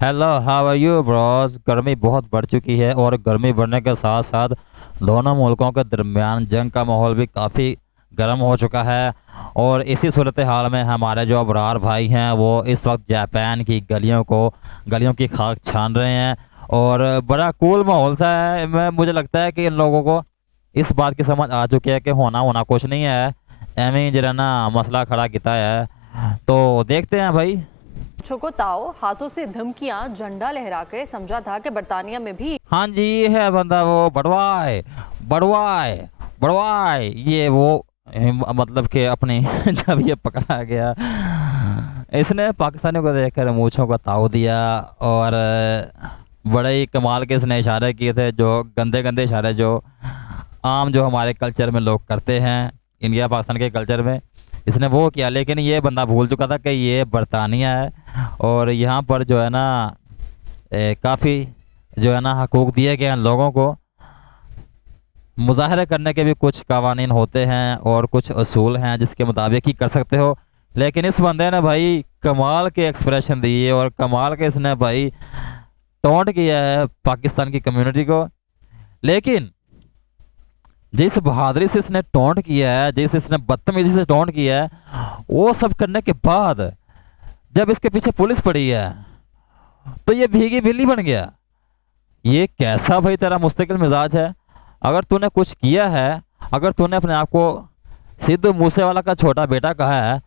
Hello, how are you bros. गर्मी बहुत बढ़ चुकी है और गर्मी बढ़ने के साथ साथ दोनों मुल्कों के दरमियान जंग का माहौल भी काफ़ी गर्म हो चुका है। और इसी सूरत हाल में हमारे जो अबरार भाई हैं वो इस वक्त जापान की गलियों की खाक छान रहे हैं। और बड़ा कूल माहौल सा है। मुझे लगता है कि इन लोगों को इस बात की समझ आ चुकी है कि होना होना कुछ नहीं है, एवं ही जरा ना मसला खड़ा किया है। तो देखते हैं भाई। को ताओ हाथों से धमकियां झंडा लहरा के समझा था कि बर्तानिया में भी। हाँ जी, ये है बंदा वो बड़वाए बड़वाए बड़वाए, ये वो मतलब कि अपनी जब ये पकड़ा गया, इसने पाकिस्तानियों को देखकर मूंछों को ताव दिया। और बड़े ही कमाल के इसने इशारे किए थे, जो गंदे गंदे इशारे जो आम जो हमारे कल्चर में लोग करते हैं, इंडिया पाकिस्तान के कल्चर में। इसने वो किया, लेकिन ये बंदा भूल चुका था कि ये बरतानिया है और यहाँ पर जो है ना काफ़ी जो है ना हकूक़ दिए गए हैं लोगों को। मुजाहरे करने के भी कुछ कवानीन होते हैं और कुछ असूल हैं जिसके मुताबिक ही कर सकते हो। लेकिन इस बंदे ने भाई कमाल के एक्सप्रेशन दिए और कमाल के इसने भाई टोंट किया है पाकिस्तान की कम्युनिटी को। लेकिन जिस बहादुरी से इसने टोंट किया है, जिस इसने बदतमीजी से टोंट किया है, वो सब करने के बाद जब इसके पीछे पुलिस पड़ी है तो ये भीगी बिल्ली बन गया। ये कैसा भाई तेरा मुस्तकिल मिजाज है। अगर तूने कुछ किया है, अगर तूने अपने आप को सिद्धू मूसेवाला का छोटा बेटा कहा है,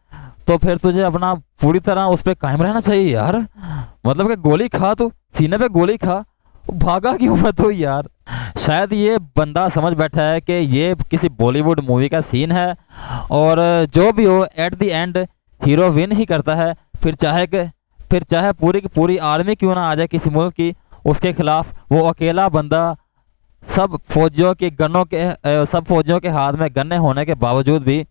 तो फिर तुझे अपना पूरी तरह उस पर कायम रहना चाहिए यार। मतलब कि गोली खा, तू सीने पे गोली खा, भागा क्यों मत हो यार। शायद ये बंदा समझ बैठा है कि ये किसी बॉलीवुड मूवी का सीन है और जो भी हो at the end hero win ही करता है। फिर चाहे पूरी की पूरी आर्मी क्यों ना आ जाए किसी मुल्क की, उसके खिलाफ वो अकेला बंदा सब सब फौजियों के हाथ में गन्ने होने के बावजूद भी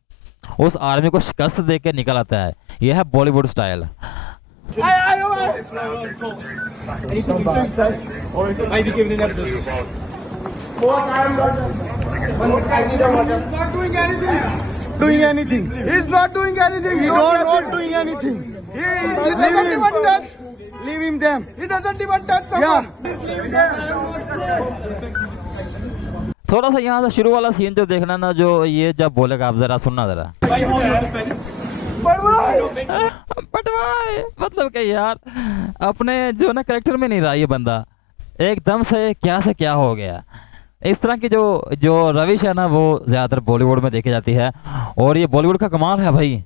उस आर्मी को शिकस्त दे के निकल आता है। यह है Bollywood style. Maybe giving an evidence. What I am not doing anything. Doing anything. He's not doing anything. He don't not doing anything. He doesn't even touch. Leave him them. He doesn't even touch someone. Yeah. Leave them. थोड़ा सा यहाँ से शुरू वाला scene जो देखना ना, जो ये जब बोलेगा आप जरा सुनना जरा। बटवाए मतलब कि यार अपने जो ना करेक्टर में नहीं रहा ये बंदा, एकदम से क्या हो गया। इस तरह की जो जो रविश है ना वो ज़्यादातर बॉलीवुड में देखी जाती है। और ये बॉलीवुड का कमाल है भाई,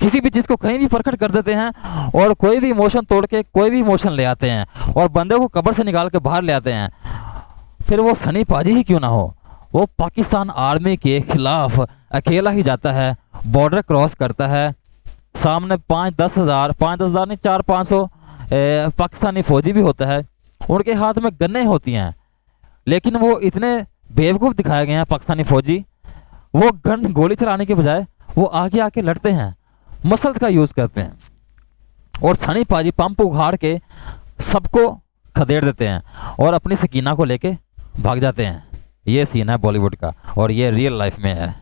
किसी भी चीज़ को कहीं भी प्रकट कर देते हैं और कोई भी इमोशन तोड़ के कोई भी इमोशन ले आते हैं और बंदे को कब्र से निकाल के बाहर ले आते हैं। फिर वो सनी पाजी ही क्यों ना हो, वो पाकिस्तान आर्मी के खिलाफ अकेला ही जाता है, बॉर्डर क्रॉस करता है, सामने 5-10 हज़ार नहीं 400-500 पाकिस्तानी फौजी भी होता है, उनके हाथ में गन्ने होती हैं। लेकिन वो इतने बेवकूफ़ दिखाए गए हैं पाकिस्तानी फौजी, वो गन गोली चलाने के बजाय वो आगे आके लड़ते हैं, मसल्स का यूज़ करते हैं और सनी पाजी पंप उखाड़ के सबको खदेड़ देते हैं और अपनी सकीना को लेके भाग जाते हैं। ये सीन है बॉलीवुड का और ये रियल लाइफ में है।